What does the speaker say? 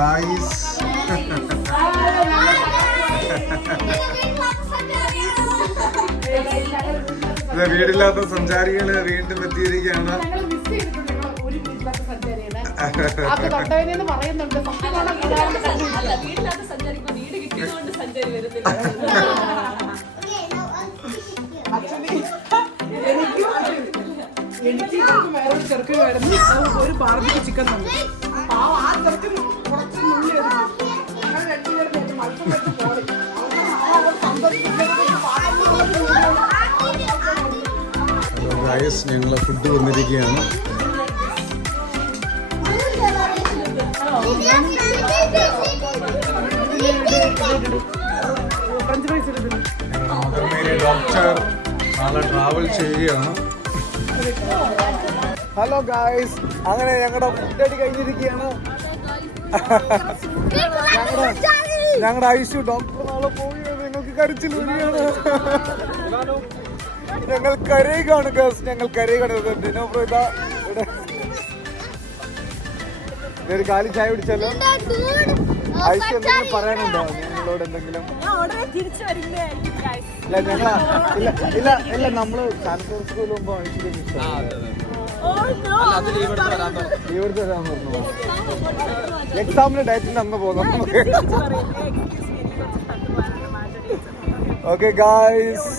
Guys. വീടില്ലാത്ത സഞ്ചാരികള് വീണ്ടും എത്തിയിരിക്കുകയാണ്. എനിക്ക് വേറൊരു ചെറുക്കുമായിരുന്നു ഒരു ബാർബിക്യൂ ചിക്കൻ തന്നു. ആ ചെറുക്കൻ കുറച്ച് ഗായ്സ്, ഞങ്ങള് ഫുഡ് വന്നിരിക്കുകയാണ്. ഡോക്ടർ നാളെ ട്രാവൽ ചെയ്യുകയാണ്. ഹലോ ഗായ്സ്, അങ്ങനെ ഞങ്ങളുടെ ഫുഡ് അടി കഴിഞ്ഞിരിക്കുകയാണ്. ഞങ്ങളുടെ ഐശു ഡോക്ടർ നാളെ പോവുകയാണ്. നിങ്ങൾക്ക് കരച്ചിൽ വരികയാണ്. ഞങ്ങൾ കരയുകയാണ് ഗേൾസ്, ഞങ്ങൾ കരയുകയാണ്. ദിനോപ്രോ ഇതാ ഇവിടെ ഒരു കാലി ചായ കുടിച്ചല്ലോ. ഐശു എന്തെങ്കിലും പറയാനുണ്ടോ ഞങ്ങളോട്? എന്തെങ്കിലും ഇല്ല നമ്മള് കാലിക്കറ്റ് സ്കൂളിൽ പോകുമ്പോ ഐശ്വര്യം ഇവിടുത്തെ വരാൻ പറഞ്ഞു. എക്സാമിന് ഡയറ്റിന് അന്ന് പോകാം നമുക്ക്. Okay guys.